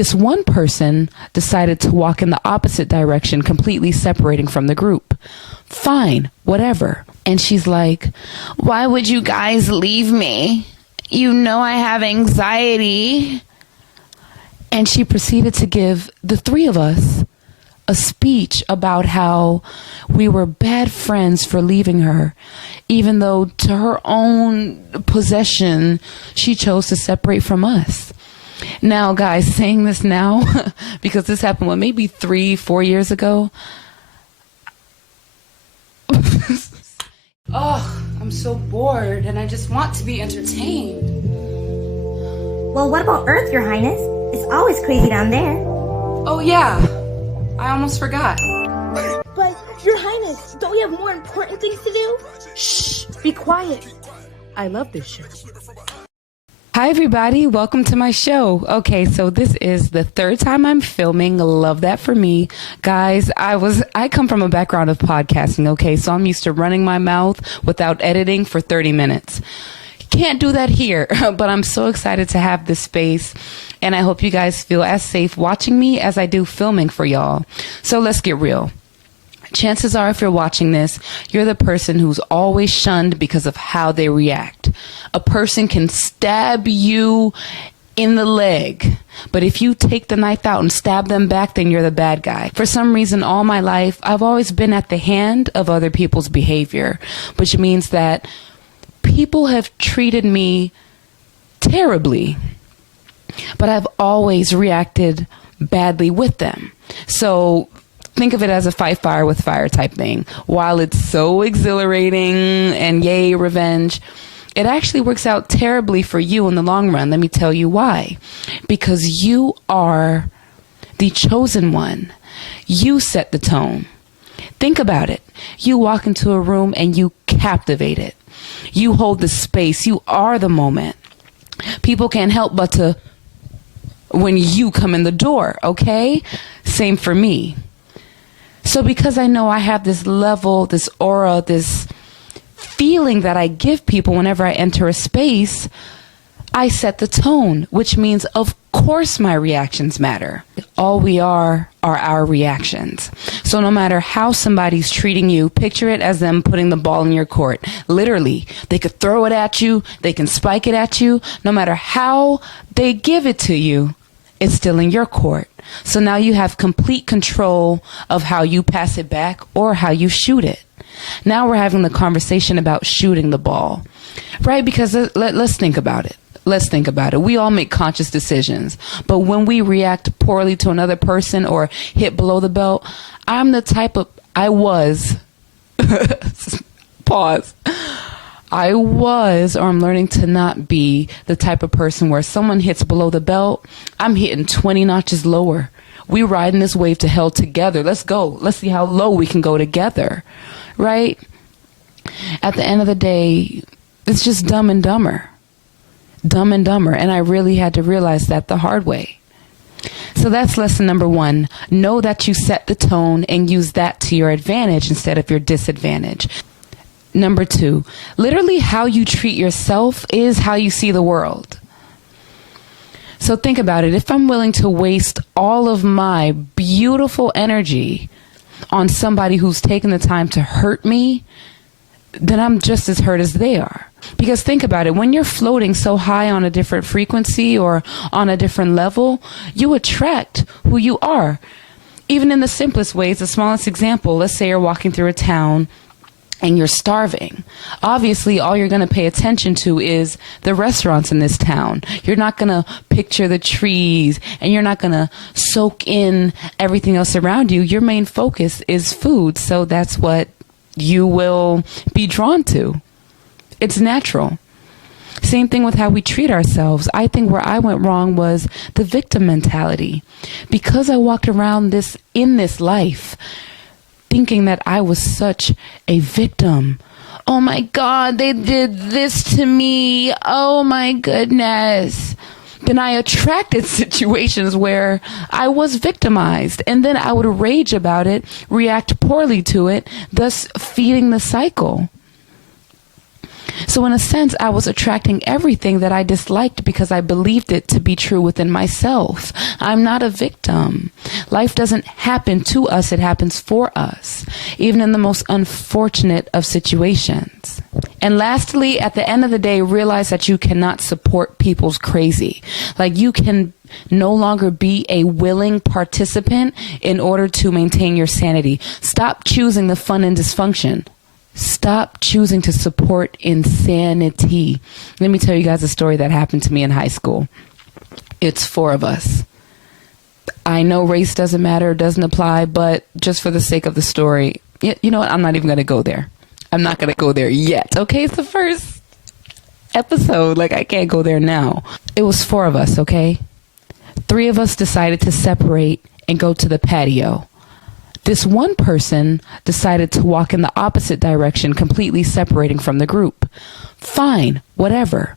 This one person decided to walk in the opposite direction, completely separating from the group. Fine, whatever. And she's like, why would you guys leave me? You know I have anxiety. And she proceeded to give the three of us a speech about how we were bad friends for leaving her, even though to her own possession, she chose to separate from us. Now, guys, saying this now, because this happened, maybe 3-4 years ago. Oh, I'm so bored and I just want to be entertained. Well, what about Earth, Your Highness? It's always crazy down there. Oh, yeah. I almost forgot. But, Your Highness, don't we have more important things to do? Shh, be quiet. I love this show. Hi, everybody. Welcome to my show. Okay, so this is the third time I'm filming. Love that for me. Guys, I come from a background of podcasting, okay? So I'm used to running my mouth without editing for 30 minutes. Can't do that here, but I'm so excited to have this space. And I hope you guys feel as safe watching me as I do filming for y'all. So let's get real. Chances are, if you're watching this, you're the person who's always shunned because of how they react. A person can stab you in the leg, but if you take the knife out and stab them back, then you're the bad guy. For some reason, all my life, I've always been at the hand of other people's behavior, which means that people have treated me terribly, but I've always reacted badly with them. So think of it as a fight fire with fire type thing. While it's so exhilarating and yay, revenge, it actually works out terribly for you in the long run. Let me tell you why. Because you are the chosen one. You set the tone. Think about it. You walk into a room and you captivate it. You hold the space. You are the moment. People can't help but to when you come in the door, okay? Same for me. So because I know I have this level, this aura, this feeling that I give people whenever I enter a space, I set the tone, which means, of course, my reactions matter. All we are our reactions. So no matter how somebody's treating you, picture it as them putting the ball in your court. Literally, they could throw it at you, they can spike it at you. No matter how they give it to you, it's still in your court. So now you have complete control of how you pass it back or how you shoot it. Now we're having the conversation about shooting the ball, right? Because let's think about it. Let's think about it. We all make conscious decisions, but when we react poorly to another person or hit below the belt, I was, pause. I was, or I'm learning to not be the type of person where someone hits below the belt, I'm hitting 20 notches lower. We riding this wave to hell together. Let's go. Let's see how low we can go together, right? At the end of the day, it's just dumb and dumber. Dumb and dumber. And I really had to realize that the hard way. So that's lesson number 1. Know that you set the tone and use that to your advantage instead of your disadvantage. Number 2, literally how you treat yourself is how you see the world. So think about it. If I'm willing to waste all of my beautiful energy on somebody who's taken the time to hurt me, then I'm just as hurt as they are. Because think about it. When you're floating so high on a different frequency or on a different level, you attract who you are. Even in the simplest ways, the smallest example, let's say you're walking through a town and you're starving. Obviously, all you're going to pay attention to is the restaurants in this town. You're not going to picture the trees, and you're not going to soak in everything else around you. Your main focus is food, so that's what you will be drawn to. It's natural. Same thing with how we treat ourselves. I think where I went wrong was the victim mentality. Because I walked around in this life thinking that I was such a victim. Oh my God, they did this to me. Oh my goodness. Then I attracted situations where I was victimized, and then I would rage about it, react poorly to it, thus feeding the cycle. So in a sense, I was attracting everything that I disliked because I believed it to be true within myself. I'm not a victim. Life doesn't happen to us, it happens for us, even in the most unfortunate of situations. And lastly, at the end of the day, realize that you cannot support people's crazy. Like, you can no longer be a willing participant in order to maintain your sanity. Stop choosing the fun and dysfunction. Stop choosing to support insanity. Let me tell you guys a story that happened to me in high school. It's 4 of us. I know race doesn't matter, doesn't apply, but just for the sake of the story, you know what? I'm not even going to go there. I'm not going to go there yet. Okay, it's the first episode. Like, I can't go there now. It was 4 of us, okay? 3 of us decided to separate and go to the patio. This one person decided to walk in the opposite direction, completely separating from the group. Fine, whatever.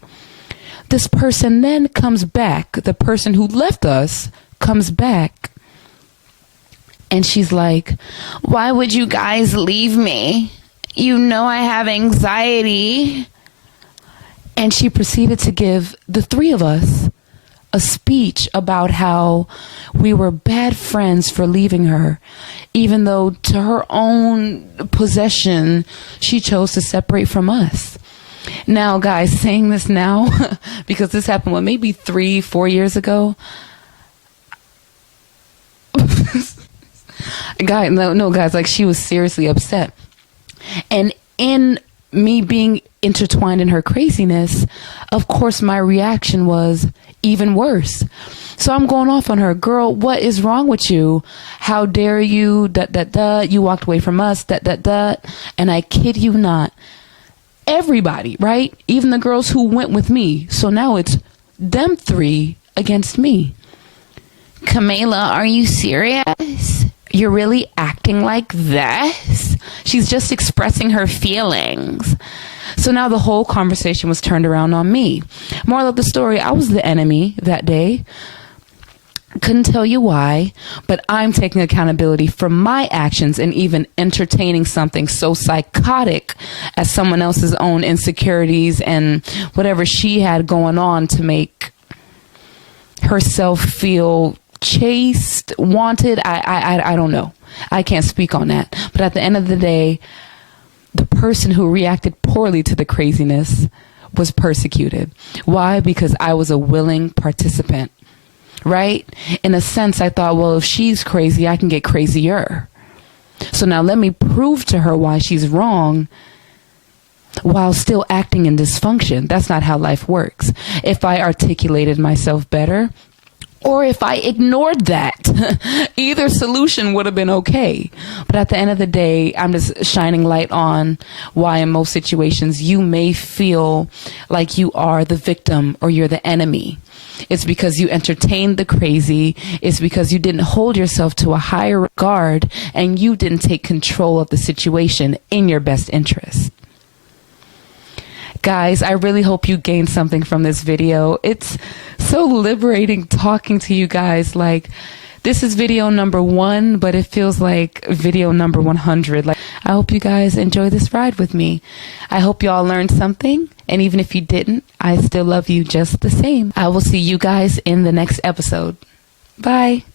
This person then comes back. The person who left us comes back. And she's like, "Why would you guys leave me? You know I have anxiety." And she proceeded to give the 3 of us a speech about how we were bad friends for leaving her, even though to her own possession, she chose to separate from us. Now, guys, saying this now, because this happened, maybe 3-4 years ago. Guys, like, she was seriously upset. And in me being intertwined in her craziness, of course, my reaction was even worse. So I'm going off on her. "Girl, what is wrong with you? How dare you? You walked away from us. And I kid you not, everybody, right? Even the girls who went with me. So now it's them 3 against me. "Camila, are you serious? You're really acting like this?" She's just expressing her feelings. So now the whole conversation was turned around on me. Moral of the story, I was the enemy that day. Couldn't tell you why, but I'm taking accountability for my actions and even entertaining something so psychotic as someone else's own insecurities and whatever she had going on to make herself feel chased, wanted. I don't know. I can't speak on that. But at the end of the day, the person who reacted poorly to the craziness was persecuted. Why? Because I was a willing participant, right? In a sense, I thought, well, if she's crazy, I can get crazier. So now let me prove to her why she's wrong while still acting in dysfunction. That's not how life works. If I articulated myself better, or if I ignored that, either solution would have been okay. But at the end of the day, I'm just shining light on why in most situations you may feel like you are the victim or you're the enemy. It's because you entertained the crazy. It's because you didn't hold yourself to a higher regard and you didn't take control of the situation in your best interest. Guys, I really hope you gained something from this video. It's so liberating talking to you guys. Like, this is video number 1, but it feels like video number 100. Like, I hope you guys enjoy this ride with me. I hope y'all learned something. And even if you didn't, I still love you just the same. I will see you guys in the next episode. Bye.